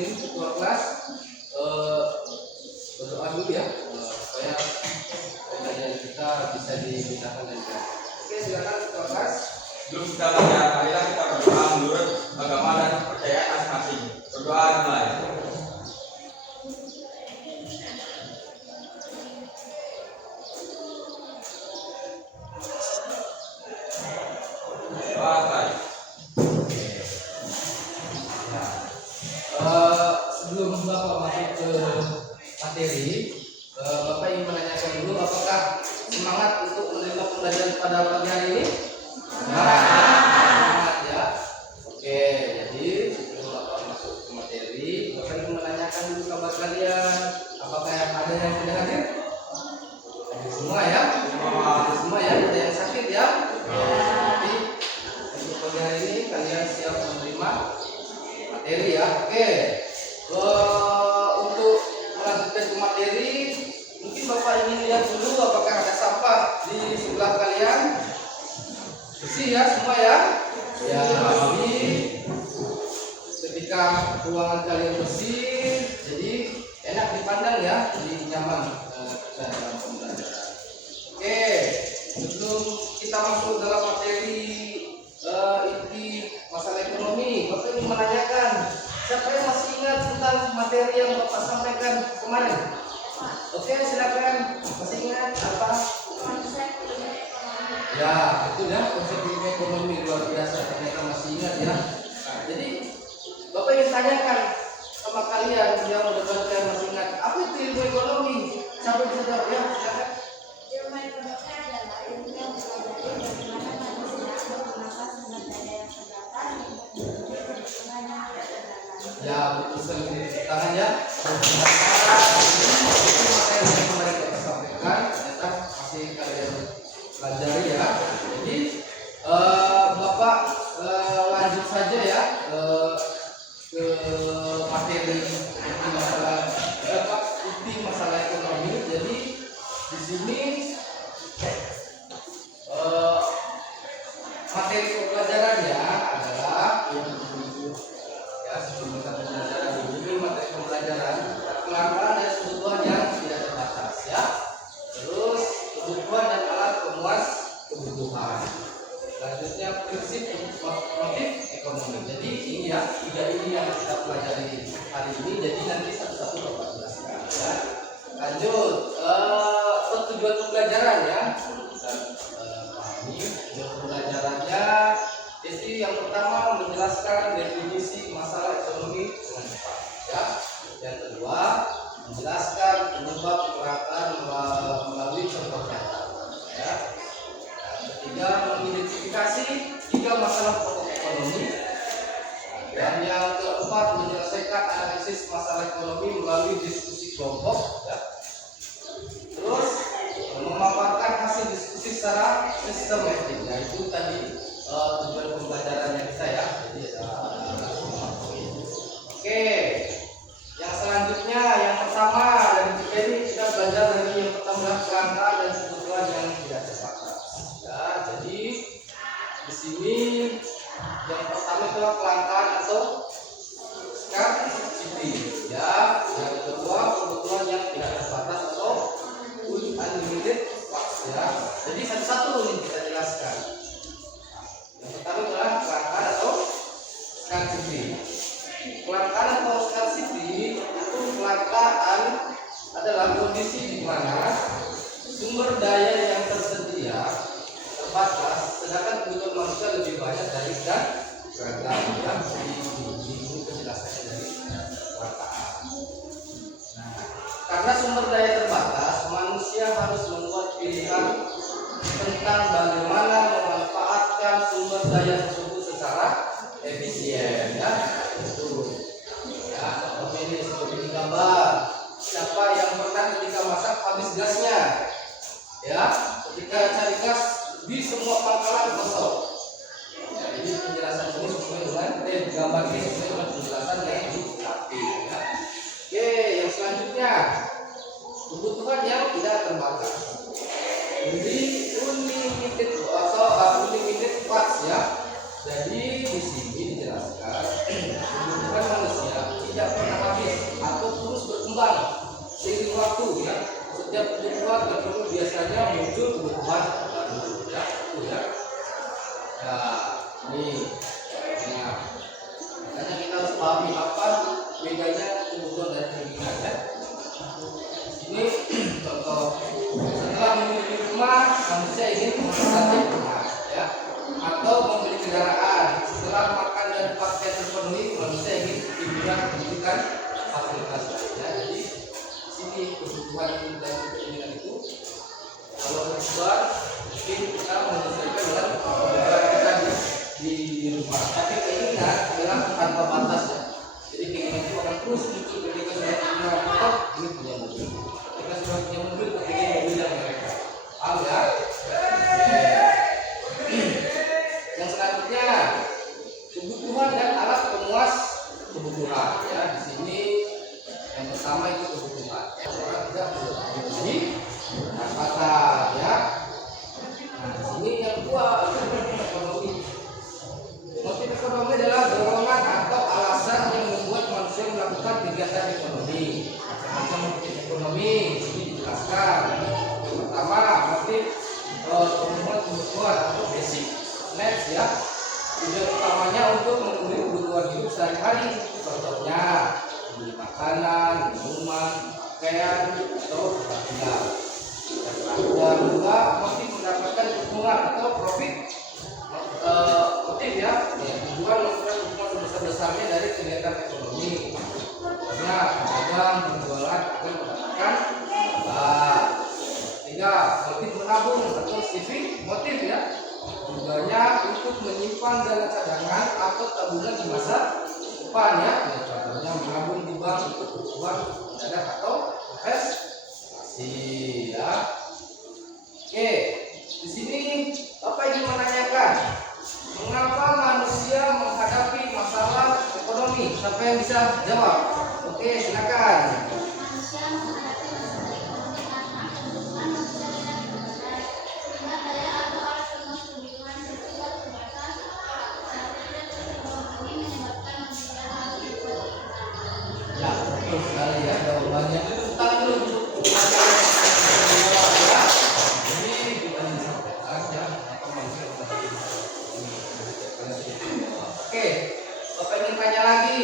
ingin ketua kelas berdoa dulu ya, supaya kajian kita bisa dimudahkan dan jelas. Oke, silakan ketua kelas. Sebelum kita belajar, marilah kita berdoa menurut agama dan kepercayaan masing-masing. Berdoa dimulai. Doa selesai. Sebelum Bapak masuk ke materi, Bapak ingin menanyakan dulu apakah semangat untuk menerima pembelajaran pada pagi hari ini? Semangat ya. Oke, jadi sebelum Bapak masuk ke materi, Bapak ingin menanyakan dulu kabar kalian. Apakah ada yang tidak hadir? Hadir semua ya? Hadir semua ya, ada yang sakit ya? Jadi untuk pagi hari ini kalian siap menerima materi ya. Oke. Untuk melanjutkan ke materi, mungkin Bapak ingin lihat dulu apakah ada sampah di sebelah kalian. Bersih ya semua ya? Ya, bersih. Ketika ruangan kalian bersih, jadi enak dipandang ya, jadi nyaman kita dalam pembelajaran. Oke, sebelum kita masuk dalam materi inti masalah ekonomi, Bapak ingin menanyakan, siapa yang masih ingat tentang materi yang Bapak sampaikan kemarin? Oke, silakan. Masih ingat apa? Ya, itu ya, konsep ilmu ekonomi luar biasa. Ternyata masih ingat ya. Nah, jadi Bapak ingin tanyakan sama kalian yang mudah-mudahan masih ingat, apa itu ilmu ekonomi? Siapa bisa jawab ya? Silakan. Ilmu ekonomi adalah ilmu yang mempelajari bagaimana manusia menggunakan sumber daya yang terbatas untuk mencapai keuntungan yang tidak terbatas. Ya, betul sekali. Tangan ya. Itu materi yang kemarin kita sampaikan, ternyata masih kalian pelajari ya. Jadi Bapak lanjut saja ya ke materi inti masalah ekonomi. Jadi di sini materi pembelajarannya adalah ya, sebelum kita pembelajaran ini materi pembelajaran kelangkaan dan kebutuhan yang tidak terbatas ya. Terus kebutuhan dan alat pemuas kebutuhan. Selanjutnya prinsip motif ekonomi. Jadi ini ya, tiga ini yang kita pelajari hari ini. Jadi nanti satu-satu Bapak jelaskan ya. Lanjut tujuan pembelajaran ya. Kita pahami tujuan pembelajarannya. Jadi yang pertama menjelaskan definisi masalah ekonomi dengan cepat ya. Yang kedua menjelaskan penyebab kelangkaan melalui contoh nyata ya. Yang ketiga mengidentifikasi tiga masalah pokok ekonomi. Dan yang keempat menyelesaikan analisis masalah ekonomi melalui diskusi kelompok ya. Terus memaparkan hasil diskusi secara sistematik. Nah itu tadi tujuan pembelajarannya kita ya. Jadi oke. Yang selanjutnya yang pertama dari tiga ini kita belajar dari yang pertama kelangkaan dan kebutuhan yang tidak terbatas. Ya, jadi di sini yang pertama itu kelangkaan atau scarcity ya. Yang kedua kebutuhan yang tidak terbatas atau unlimited funds ya. Jadi satu-satu ini kita jelaskan. Yang pertama adalah kelangkaan atau scarcity. Kelangkaan atau scarcity itu kelangkaan adalah kondisi di mana sumber daya yang tersedia terbatas, sedangkan kebutuhan manusia lebih banyak dari dan beragam ya. Ini penjelasannya dari kelangkaan. Nah, karena sumber daya terbatas, manusia harus membuat pilihan tentang bagaimana memanfaatkan sumber daya tersebut secara efisien ya. Itu ya, ini seperti gambar. Siapa yang pernah ketika masak habis gasnya ya, ketika cari gas di semua pangkalan kosong ya. Jadi penjelasan ini sesuai dengan gambar ini sesuai dengan penjelasan yang diterapi ya. Oke, yang selanjutnya kebutuhan yang tidak terbatas. Unlimited atau unlimited funds ya. Jadi di sini dijelaskan kebutuhan manusia tidak pernah biasanya muncul kebutuhan baru ya, itu ya. Nah, ini. Nah, makanya kita harus pahami apa bedanya kebutuhan dan keinginan ya. Ini contoh, setelah memiliki rumah, manusia ingin menempati rumah ya, atau membeli kendaraan. Setelah makan dan pakaian terpenuhi, manusia ingin hiburan memberikan fasilitas lainnya. Jadi sini kebutuhan dan keinginan itu kalau berubah mungkin kita menyesuaikan dengan kebutuhan kita di rumah. Tapi keinginan adalah tanpa batas ya. Jadi keinginan itu akan terus muncul ketika sudah punya motor, ini punya mobil. Ketika sudah punya mobil, ketika mobil yang mereka. Paham ya? Yang selanjutnya kebutuhan dan alat pemuas kebutuhan ya. Di sini yang pertama itu kebutuhan. Orang tidak memiliki pendapatan ya. Nah, di sini yang kedua itu motif ekonomi. Motif ekonomi adalah dorongan atau alasan yang membuat manusia melakukan kegiatan ekonomi. Macam motif ekonomi di sini dijelaskan. Yang pertama motif pemenuhan kebutuhan atau basic needs ya. Tujuan utamanya untuk memenuhi kebutuhan hidup sehari-hari. Contohnya beli makanan, minuman, pakaian, atau kebutuhan. Dan juga motif mendapatkan keuntungan atau profit. Motif ya, tujuan melakukan keuntungan sebesar-besarnya dari kegiatan ekonomi. Karena pedagang berjualan akan mendapatkan laba. Tiga, motif menabung atau saving motif ya. Tujuannya untuk menyimpan dana cadangan atau tabungan di masa depan ya. Contohnya menabung di bank untuk kebutuhan mendadak atau investasi ya. Oke, di sini Bapak ingin menanyakan mengapa manusia menghadapi masalah ekonomi? Siapa yang bisa jawab? Oke, silakan. Manusia menghadapi masalah ekonomi karena kebutuhan manusia tidak memadai, sehingga daya atau alat pemuas kebutuhan bersifat terbatas. Saat tidak terpenuhi menyebabkan manusia harus berbuat kesalahan. Ya, betul sekali ya jawabannya. Tepuk dulu untuk Oke, Bapak ingin tanya lagi.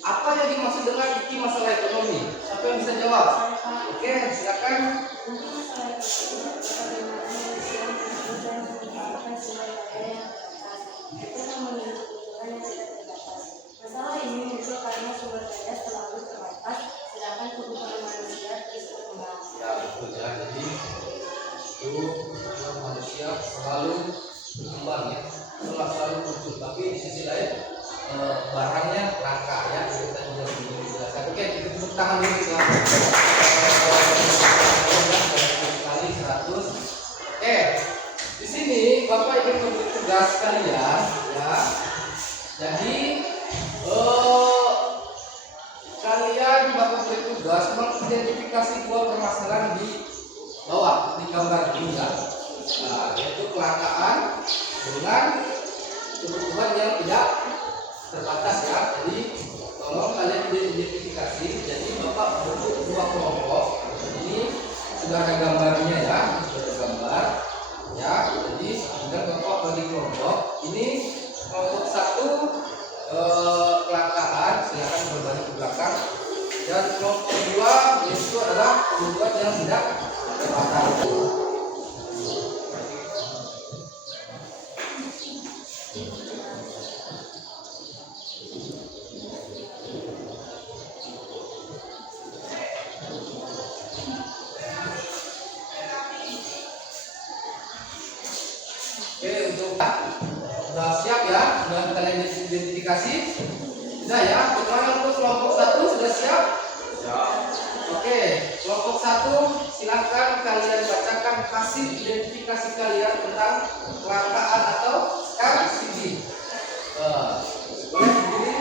Apa yang dimaksud dengan iki masalah ekonomi? Siapa yang bisa jawab? Oke, silakan. Inti masalah ekonomi bagaimana manusia mampu dan menyediakan sumber daya yang terbatas untuk memenuhi kebutuhan yang tidak terbatas. Masalah ini muncul karena sumber daya selalu terbatas, sedangkan kebutuhan manusia terus berkembang. Ya, betul ya. Jadi itu kebutuhan manusia selalu berkembang ya, selalu muncul. Tapi di sisi lain barangnya langka ya. Kita juga belum jelaskan. Oke, kita tepuk tangan dulu ya. Kali 100. Oke, di sini Bapak ingin memberi tugas kalian ya. Jadi kalian Bapak beri tugas mengidentifikasi dua permasalahan di bawah di gambar ini ya. Nah, yaitu kelangkaan dengan kebutuhan yang tidak terbatas ya. Jadi tolong kalian identifikasi. Jadi Bapak bentuk dua kelompok. Ini sudah ada gambarnya ya, sudah ada gambar ya. Jadi tinggal Bapak bagi kelompok. Ini kelompok satu kelangkaan, silakan berbalik ke belakang. Dan kelompok kedua itu adalah kebutuhan yang tidak terbatas. Oke, untuk sudah siap ya, sudah kalian identifikasi, sudah ya. Kemudian untuk kelompok satu sudah siap. Oke, kelompok satu silakan kalian bacakan hasil identifikasi kalian tentang kelangkaan atau scarcity. Boleh berdiri?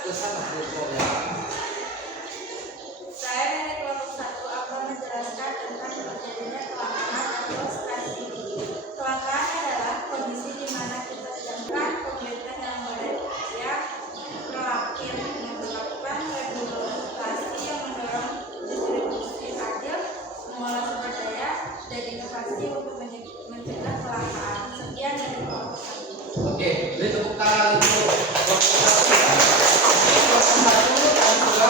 Ke sana kelompoknya. Saya dari kelompok 1 akan menjelaskan tentang terjadinya kelangkaan atau scarcity. Kelangkaan adalah kondisi di mana keterjangkauan pemerintah yang berencana terakhir memperlakukan regulasi Oke, jadi tepuk tangan untuk kelompok satu yang sudah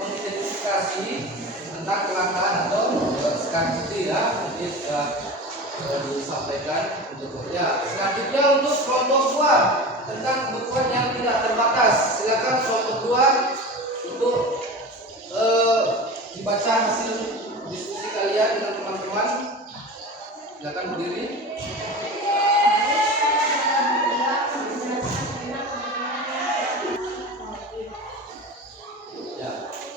mengidentifikasi tentang kelangkaan atau scarcity ya. Jadi sudah disampaikan bentuknya. Selanjutnya untuk kelompok 2 tentang kebutuhan yang tidak terbatas. Silakan kelompok 2 untuk dibaca hasil diskusi kalian dengan teman-teman. Silakan berdiri. Ya,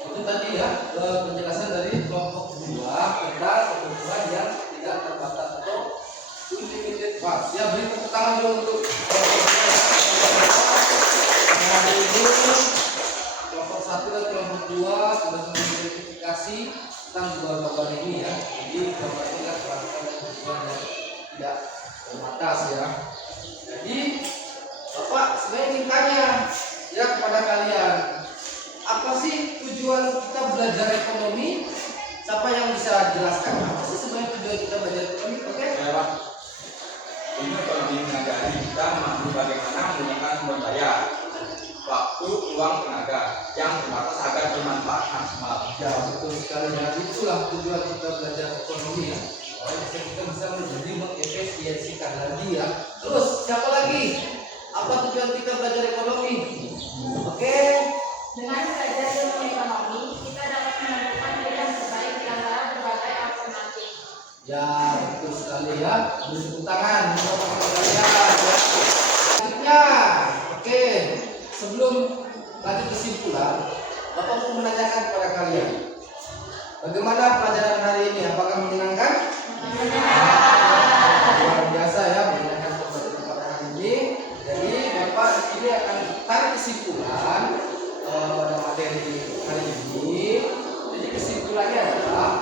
itu tadi ya penjelasan dari kelompok 2 tentang kebutuhan yang tidak terbatas atau unlimited funds. Ya, beri tepuk tangan dulu untuk hari ini kelompok 1 dan kelompok 2 sudah mengidentifikasi tentang jawaban ini ya. Jadi jawaban ini adalah kebutuhan yang tidak terbatas ya. Jadi Bapak sebenarnya ingin tanya ya kepada kalian, apa sih tujuan kita belajar ekonomi? Siapa yang bisa jelaskan? Apa sih sebenarnya tujuan kita belajar ekonomi? Oke? Ya, Pak. Ini ekonomi mengajari kita mampu bagaimana menggunakan sumber daya, waktu, uang, tenaga yang terbatas agar bermanfaat maksimal. Ya betul sekali ya. Itulah tujuan kita belajar ekonomi ya. Kita bisa menjadi mengefisiensikan lagi ya. Terus siapa lagi? Apa tujuan kita belajar ekonomi? Oke. Dengan belajar ilmu ekonomi, kita dapat menentukan pilihan terbaik di antara berbagai alternatif. Ya betul sekali ya. Beri tepuk tangan untuk kalian ya. Selanjutnya, oke. Sebelum lanjut kesimpulan, Bapak mau menanyakan kepada kalian, bagaimana pelajaran hari ini? Apakah menyenangkan? Luar biasa ya, menyenangkan pada hari ini. Jadi Bapak di sini akan tarik kesimpulan pada materi hari ini. Jadi kesimpulannya adalah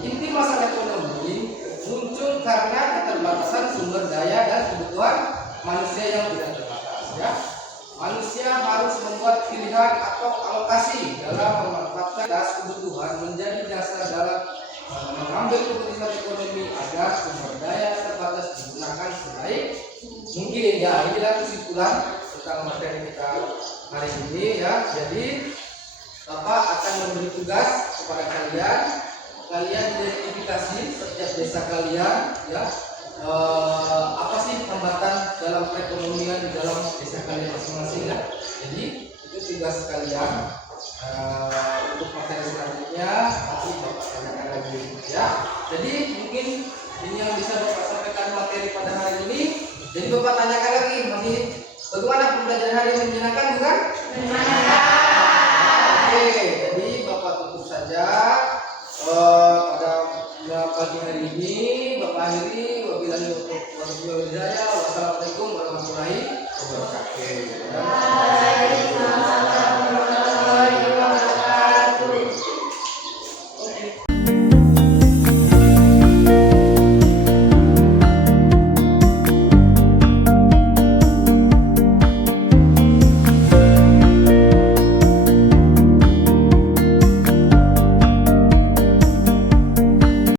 inti masalah ekonomi muncul karena keterbatasan sumber daya dan kebutuhan manusia yang tidak terbatas ya. Manusia harus membuat pilihan atau alokasi dalam memanfaatkan atas kebutuhan menjadi dasar dalam mengambil keputusan ekonomi agar sumber daya terbatas digunakan sebaik mungkin ya. Inilah kesimpulan tentang materi kita hari ini ya. Jadi Bapak akan memberi tugas kepada kalian identifikasi setiap desa kalian ya. Apa sih hambatan dalam perekonomian di dalam desa kalian masing-masing ya. Jadi itu tugas kalian. Untuk materi selanjutnya nanti Bapak tanyakan lagi ya. Jadi mungkin ini yang bisa Bapak sampaikan materi pada hari ini. Jadi Bapak tanyakan lagi masih bagaimana pembelajaran hari ini, menyenangkan bukan? Oke, jadi Bapak tutup saja pada pagi hari ini. Bapak akhiri wabillahi taufiq. Wassalamualaikum warahmatullahi wabarakatuh.